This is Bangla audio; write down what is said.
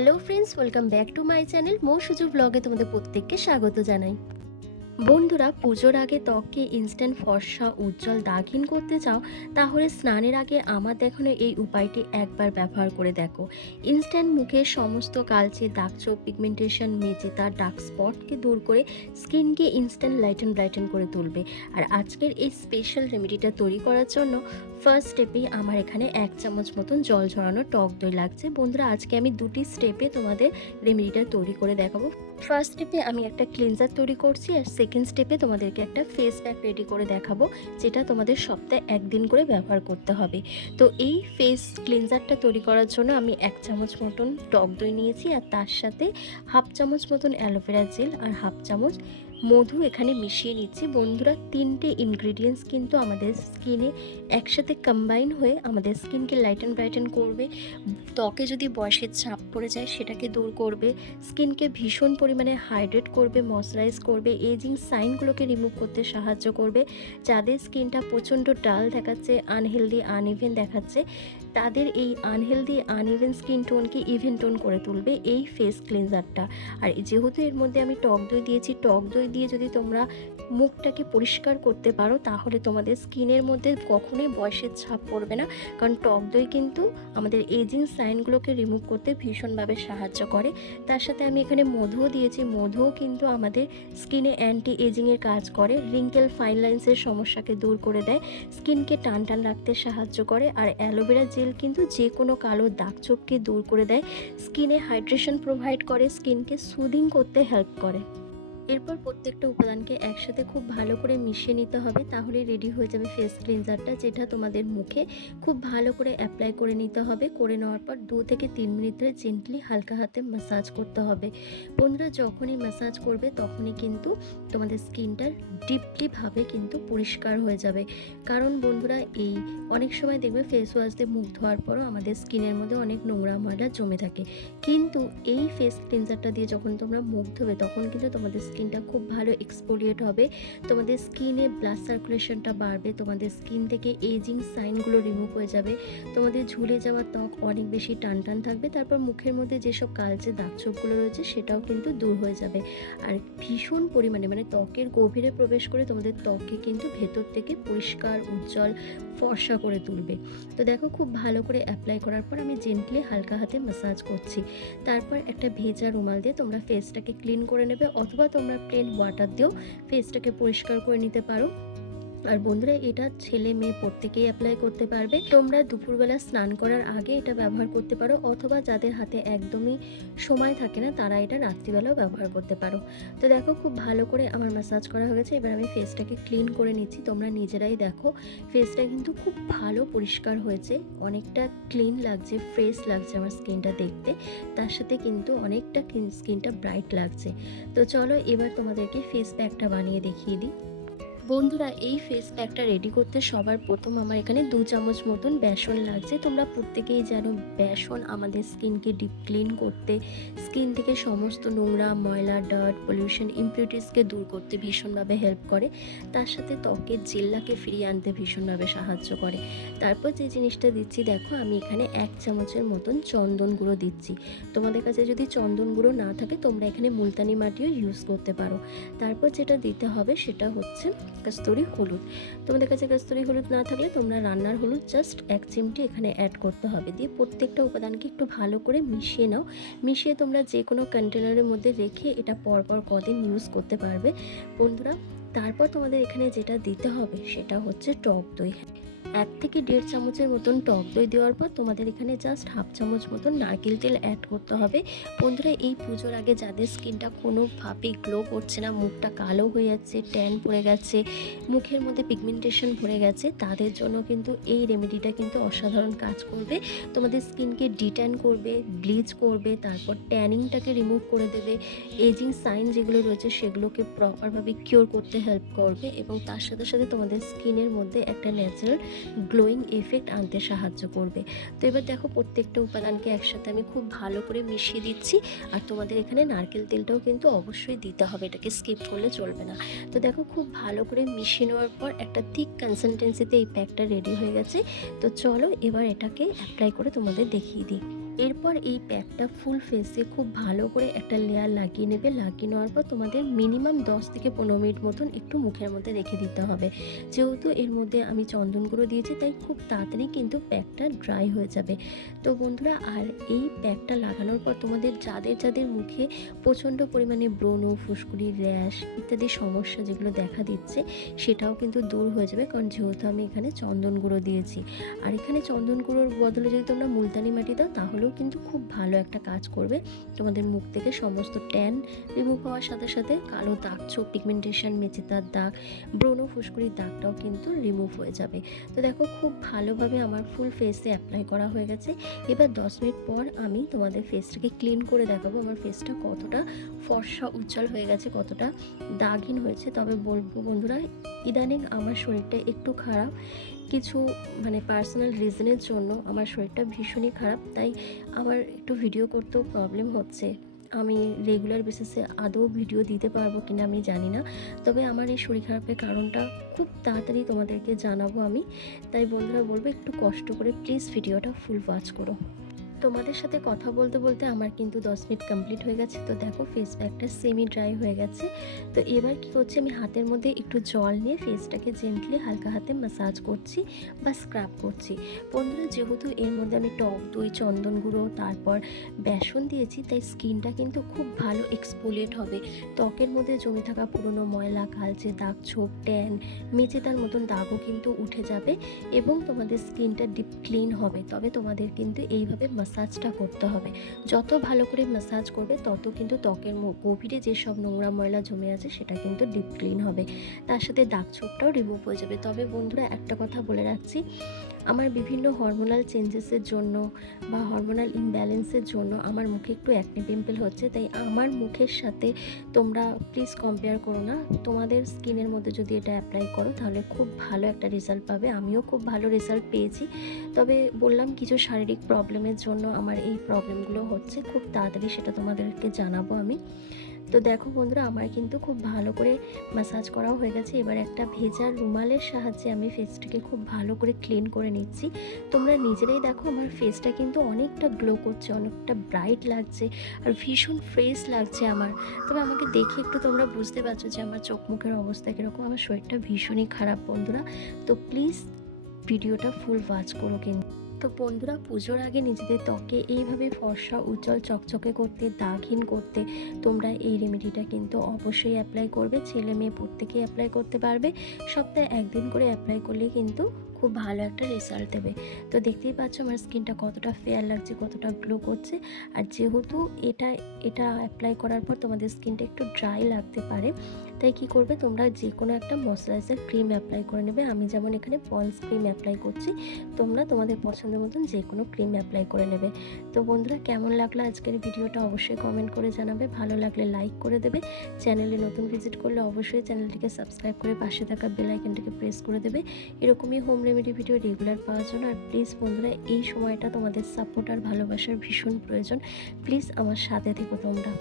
Hello friends, welcome back to my channel মো সুজু ব্লগে তোমাদের প্রত্যেককে স্বাগত জানাই। বন্ধুরা, পুজোর আগে ত্বককে ইনস্ট্যান্ট ফর্সা, উজ্জ্বল দাগিন করতে চাও, তাহলে স্নানের আগে আমার দেখানো এই উপায়টি একবার ব্যবহার করে দেখো। ইনস্ট্যান্ট মুখের সমস্ত কালচে দাগচোপ পিগমেন্টেশন মেচে তার ডার্ক স্পটকে দূর করে স্কিনকে ইনস্ট্যান্ট লাইটেন ব্রাইটেন করে তুলবে। আর আজকের এই স্পেশাল রেমেডিটা তৈরি করার জন্য ফার্স্ট স্টেপেই আমার এখানে এক চামচ মতন জল ঝরানো টক দই লাগছে। বন্ধুরা, আজকে আমি দুটি স্টেপে তোমাদের রেমেডিটা তৈরি করে দেখাবো। ফার্স্ট স্টেপে আমি একটা ক্লিনজার তৈরি করছি আর সেকেন্ড স্টেপে তোমাদেরকে একটা ফেস প্যাক রেডি করে দেখাবো, যেটা তোমাদের সপ্তাহে একদিন করে ব্যবহার করতে হবে। তো এই ফেস ক্লিনজারটা তৈরি করার জন্য আমি এক চামচ মতন টক দই নিয়েছি আর তার সাথে হাফ চামচ মতন অ্যালোভেরা জেল আর হাফ চামচ মধু এখানে মিশিয়ে নিচ্ছি। বন্ধুরা, তিনটে ইনগ্রিডিয়েন্টস কিন্তু আমাদের স্কিনে একসাথে কম্বাইন হয়ে আমাদের স্কিনকে লাইটেন ব্রাইটেন করবে। ত্বকে যদি বয়সের ছাপ পড়ে যায়, সেটাকে দূর করবে। স্কিনকে ভীষণ পরিমাণে হাইড্রেট করবে ময়শ্চারাইজ করবে। এজিং সাইনগুলোকে রিমুভ করতে সাহায্য করবে। যাদের স্কিনটা প্রচণ্ড ডাল দেখাচ্ছে আনহেলদি আনইভেন দেখাচ্ছে তাদের এই আনহেলদি আনইভেন স্কিন টোনকে ইভেন টোন করে তুলবে এই ফেস ক্লিনজারটা আর যেহেতু এর মধ্যে আমি টক দই দিয়েছি, টক দই দিয়ে যদি তোমরা মুখটাকে পরিষ্কার করতে পারো, তাহলে তোমাদের স্কিনের মধ্যে কখনোই বয়সের ছাপ পড়বে না। কারণ টক দই কিন্তু আমাদের এজিং সাইনগুলোকে রিমুভ করতে ভীষণভাবে সাহায্য করে। তার সাথে আমি এখানে মধুও দিয়েছি। মধুও কিন্তু আমাদের স্কিনে অ্যান্টি এজিংয়ের কাজ করে রিঙ্কেল ফাইন লাইন্সের সমস্যাকে দূর করে দেয়। স্কিনকে টান টান রাখতে সাহায্য করে। আর অ্যালোভেরা জেল কিন্তু যে কোনো কালো দাগ চোখকে দূর করে দেয়। স্কিনে হাইড্রেশন প্রোভাইড করে, স্কিনকে সুদিং করতে হেল্প করে। এরপর প্রত্যেকটা উপাদানকে একসাথে খুব ভালো করে মিশিয়ে নিতে হবে, তাহলে রেডি হয়ে যাবে ফেস ক্লিনজারটা যেটা তোমাদের মুখে খুব ভালো করে অ্যাপ্লাই করে নিতে হবে। করে নেওয়ার পর দু থেকে তিন মিনিট ধরে জেন্টলি হালকা হাতে ম্যাসাজ করতে হবে। বন্ধুরা, যখনই ম্যাসাজ করবে, তখনই কিন্তু তোমাদের স্কিনটা ডিপলিভাবে কিন্তু পরিষ্কার হয়ে যাবে। কারণ বন্ধুরা, এই অনেক সময় দেখবে ফেস ওয়াশ দিয়ে মুখ ধোয়ার পরও আমাদের স্কিনের মধ্যে অনেক নোংরা ময়লা জমে থাকে। কিন্তু এই ফেস ক্লিনজারটা দিয়ে যখন তোমরা মুখ ধোবে, তখন কিন্তু তোমাদের স্কিনটা খুব ভালো এক্সপোলিয়েট হবে। তোমাদের স্কিনে ব্লাড সার্কুলেশনটা বাড়বে, তোমাদের স্কিন থেকে এজিং সাইনগুলো রিমুভ হয়ে যাবে। তোমাদের ঝুলে যাওয়া ত্বক অনেক বেশি টান টান থাকবে। তারপর মুখের মধ্যে যেসব কালচে দাগছোপগুলো রয়েছে, সেটাও কিন্তু দূর হয়ে যাবে। আর ভীষণ পরিমাণে মানে ত্বকের গভীরে প্রবেশ করে তোমাদের ত্বককে কিন্তু ভেতর থেকে পরিষ্কার, উজ্জ্বল, ফর্সা করে তুলবে। তো দেখো খুব ভালো করে অ্যাপ্লাই করার পর আমি জেন্টলি হালকা হাতে ম্যাসাজ করছি। তারপর একটা ভেজা রুমাল দিয়ে তোমরা ফেসটাকে ক্লিন করে নেবে অথবা তোমরা প্লেন ওয়াটার দিয়েও ফেসটাকে পরিষ্কার করে নিতে পারো। আর বন্ধুরা, এটা ছেলে মেয়ে প্রত্যেকেই অ্যাপ্লাই করতে পারবে। তোমরা দুপুরবেলা স্নান করার আগে এটা ব্যবহার করতে পারো, অথবা যাদের হাতে একদমই সময় থাকে না, তারা এটা রাত্রিবেলাও ব্যবহার করতে পারো। তো দেখো, খুব ভালো করে আমার ম্যাসাজ করা হয়ে গেছে। এবার আমি ফেসটাকে ক্লিন করে নিচ্ছি। তোমরা নিজেরাই দেখো ফেসটা কিন্তু খুব ভালো পরিষ্কার হয়েছে। অনেকটা ক্লিন লাগছে ফ্রেশ লাগছে আমার স্কিনটা দেখতে। তার সাথে কিন্তু অনেকটা স্কিনটা ব্রাইট লাগছে। তো চলো, এবার তোমাদেরকে ফেস প্যাকটা বানিয়ে দেখিয়ে দিই। বন্ধুরা, এই ফেস প্যাকটা রেডি করতে সবার প্রথম আমার এখানে দু চামচ মতন বেসন লাগছে। তোমরা প্রত্যেকেই জানো, বেসন আমাদের স্কিনকে ডিপ ক্লিন করতে স্কিন থেকে সমস্ত নোংরা, ময়লা ডার্ট পলিউশন ইমপিউরিটিসকে দূর করতে ভীষণভাবে হেল্প করে। তার সাথে ত্বকের জেল্লাকে ফিরিয়ে আনতে ভীষণভাবে সাহায্য করে। তারপর যে জিনিসটা দিচ্ছি, দেখো, আমি এখানে এক চামচের মতন চন্দন গুঁড়ো দিচ্ছি। তোমাদের কাছে যদি চন্দন গুঁড়ো না থাকে, তোমরা এখানে মুলতানি মাটিও ইউজ করতে পারো। তারপর যেটা দিতে হবে, সেটা হচ্ছে কস্তুরি হলুদ। তোমাদের কাছে কস্তুরি হলুদ না থাকলে তোমরা রান্নার হলুদ জাস্ট এক চিমটি এখানে অ্যাড করতে হবে। দিয়ে প্রত্যেকটা উপাদানকে একটু ভালো করে মিশিয়ে নাও। মিশিয়ে তোমরা যে কোনো কন্টেনারের মধ্যে রেখে এটা পরপর কদিন ইউজ করতে পারবে। বন্ধুরা, তারপর তোমাদের এখানে যেটা দিতে হবে সেটা হচ্ছে টক দই। এক থেকে দেড় চামচের মতন টক দই দেওয়ার পর তোমাদের এখানে জাস্ট হাফ চামচ মতন নারকেল তেল অ্যাড করতে হবে। বন্ধুরা, এই পুজোর আগে যাদের স্কিনটা কোনোভাবে গ্লো করছে না, মুখটা কালো হয়ে যাচ্ছে ট্যান পড়ে গেছে, মুখের মধ্যে পিগমেন্টেশন ভরে গেছে, তাদের জন্য কিন্তু এই রেমেডিটা কিন্তু অসাধারণ কাজ করবে। তোমাদের স্কিনকে ডিট্যান করবে ব্লিচ করবে, তারপর ট্যানিংটাকে রিমুভ করে দেবে। এজিং সাইন যেগুলো রয়েছে, সেগুলোকে প্রপারভাবে কিওর করতে হেল্প করবে এবং তার সাথে সাথে তোমাদের স্কিনের মধ্যে একটা ন্যাচারাল গ্লোয়িং এফেক্ট আনতে সাহায্য করবে। তো এবার দেখো প্রত্যেকটা উপাদানকে একসাথে আমি খুব ভালো করে মিশিয়ে দিচ্ছি। আর তোমাদের এখানে নারকেল তেলটাও কিন্তু অবশ্যই দিতে হবে, এটাকে স্কিপ করলে চলবে না। তো দেখো খুব ভালো করে মিশিয়ে নেওয়ার পর একটা থিক কনসিস্টেন্সিতে এই প্যাকটা রেডি হয়ে গেছে। তো চলো এবার এটাকে অ্যাপ্লাই করে তোমাদের দেখিয়ে দিই। এরপর এই প্যাকটা ফুল ফেসে খুব ভালো করে একটা লেয়ার লাগিয়ে নেবে। লাগিয়ে নেওয়ার পর তোমাদের মিনিমাম দশ থেকে পনেরো মিনিট মতন একটু মুখের মধ্যে রেখে দিতে হবে। যেহেতু এর মধ্যে আমি চন্দন গুঁড়ো দিয়েছি, তাই খুব তাড়াতাড়ি কিন্তু প্যাকটা ড্রাই হয়ে যাবে। তো বন্ধুরা, আর এই প্যাকটা লাগানোর পর তোমাদের যাদের যাদের মুখে প্রচণ্ড পরিমাণে ব্রণ, ফুসকুড়ি, র্যাশ ইত্যাদি সমস্যা যেগুলো দেখা দিচ্ছে, সেটাও কিন্তু দূর হয়ে যাবে। কারণ যেহেতু আমি এখানে চন্দন গুঁড়ো দিয়েছি। আর এখানে চন্দন গুঁড়োর বদলে যদি তোমরা মুলতানি মাটি দাও, তাহলেও কিন্তু খুব ভালো একটা কাজ করবে। তোমাদের মুখ থেকে সমস্ত ট্যান রিমুভ হওয়ার সাথে সাথে কালো দাগ, চোখ পিগমেন্টেশন মেচেতার দাগ, ব্রণ ফুসকুড়ির দাগটাও কিন্তু রিমুভ হয়ে যাবে। তো দেখো খুব ভালোভাবে আমার ফুল ফেসে অ্যাপ্লাই করা হয়ে গেছে। এবার দশ মিনিট পর আমি তোমাদের ফেসটাকে ক্লিন করে দেখাবো আমার ফেসটা কতটা ফর্সা, উজ্জ্বল হয়ে গেছে, কতটা দাগহীন হয়েছে। তবে বলব বন্ধুরা, ইদানিং আমার শরীরটা একটু খারাপ। কিছু মানে পার্সোনাল রিজনের জন্য আমার শরীরটা ভীষণই খারাপ, তাই আমার একটু ভিডিও করতেও প্রবলেম হচ্ছে। আমি রেগুলার বেসিসে আদৌ ভিডিও দিতে পারব কিনা আমি জানি না। তবে আমার এই শরীর খারাপের কারণটা খুব তাড়াতাড়ি তোমাদেরকে জানাব আমি। তাই বন্ধুরা বলব একটু কষ্ট করে প্লিজ ভিডিওটা ফুল ওয়াচ করো। তোমাদের সাথে কথা বলতে বলতে আমার কিন্তু দশ মিনিট কমপ্লিট হয়ে গেছে। তো দেখো ফেস প্যাকটা সেমি ড্রাই হয়ে গেছে। তো এবার কি করছি, আমি হাতের মধ্যে একটু জল নিয়ে ফেসটাকে জেন্টলি হালকা হাতে ম্যাসাজ করছি বা স্ক্রাব করছি। বন্ধুরা, যেহেতু এর মধ্যে আমি টক দই, চন্দন গুঁড়ো, তারপর বেসন দিয়েছি, তাই স্কিনটা কিন্তু খুব ভালো এক্সপোলিয়েট হবে। ত্বকের মধ্যে জমে থাকা পুরনো ময়লা, কালচে দাগ, ছোপ ট্যান মেচেতার মতন দাগও কিন্তু উঠে যাবে এবং তোমাদের স্কিনটা ডিপ ক্লিন হবে। তবে তোমাদের কিন্তু এইভাবে ম্যাসাজটা করতে হবে। যত ভালো করে ম্যাসাজ করবে, তত কিন্তু ত্বকের গভীরে যেসব নোংরা ময়লা জমে আছে, সেটা কিন্তু ডিপ ক্লিন হবে। তার সাথে দাগ ছোপটাও রিমুভ হয়ে যাবে। তবে বন্ধুরা, একটা কথা বলে রাখছি আমার বিভিন্ন হরমোনাল চেঞ্জেসের জন্য বা হরমোনাল ইমব্যালেন্সের জন্য আমার মুখে একটু অ্যাকনে পিম্পল হচ্ছে। তাই আমার মুখের সাথে তোমরা প্লিজ কম্পেয়ার করো না। তোমাদের স্কিনের মধ্যে যদি এটা অ্যাপ্লাই করো, তাহলে খুব ভালো একটা রেজাল্ট পাবে। আমিও খুব ভালো রেজাল্ট পেয়েছি। তবে বললাম, কিছু শারীরিক প্রবলেমের জন্য আমার এই প্রবলেমগুলো হচ্ছে। খুব তাড়াতাড়ি সেটা তোমাদেরকে জানাব আমি। তো দেখো বন্ধুরা, আমার কিন্তু খুব ভালো করে ম্যাসাজ করাও হয়ে গেছে। এবার একটা ভেজা রুমালের সাহায্যে আমি ফেসটাকে খুব ভালো করে ক্লিন করে নিচ্ছি। তোমরা নিজেরাই দেখো, আমার ফেসটা কিন্তু অনেকটা গ্লো করছে, অনেকটা ব্রাইট লাগছে আর ভীষণ ফ্রেশ লাগছে আমার। তবে আমাকে দেখে একটু তোমরা বুঝতে পারছ যে আমার চোখ মুখের অবস্থা কীরকম। আমার শরীরটা ভীষণই খারাপ বন্ধুরা। তো প্লিজ ভিডিওটা ফুল ওয়াচ করো কিন্তু। তো বন্ধুরা, পুজোর আগে নিজেদের ত্বকে এইভাবে ফর্সা, উজ্জ্বল, চকচকে করতে, দাগহীন করতে তোমরা এই রেমেডিটা কিন্তু অবশ্যই অ্যাপ্লাই করবে। ছেলে মেয়ে প্রত্যেকেই অ্যাপ্লাই করতে পারবে। সপ্তাহে একদিন করে অ্যাপ্লাই করলে কিন্তু খুব ভালো একটা রেজাল্ট দেবে। তো দেখতেই পাচ্ছ আমার স্কিনটা কতটা ফেয়ার লাগছে, কতটা গ্লো করছে। আর যেহেতু এটা এটা অ্যাপ্লাই করার পর তোমাদের স্কিনটা একটু ড্রাই লাগতে পারে, তাই কি করবে তোমরা যে কোনো একটা ময়শ্চারাইজার ক্রিম অ্যাপ্লাই করে নেবে। আমি যেমন এখানে পন্স ক্রিম অ্যাপ্লাই করছি, তোমরা তোমাদের পছন্দের মতন যে কোনো ক্রিম অ্যাপ্লাই করে নেবে। তো বন্ধুরা, কেমন লাগল আজকের ভিডিওটা অবশ্যই কমেন্ট করে জানাবে। ভালো লাগলে লাইক করে দেবে। চ্যানেলে নতুন ভিজিট করলে অবশ্যই চ্যানেলটিকে সাবস্ক্রাইব করে পাশে থাকা বেল আইকনটিকে প্রেস করে দেবে। এরকমই হোম রেমেডি ভিডিও রেগুলার পাওয়ার জন্য আর প্লিজ বন্ধুরা, এই সময়টা তোমাদের সাপোর্ট আর ভালোবাসার ভীষণ প্রয়োজন। প্লিজ আমার সাথে থেকো তোমরা।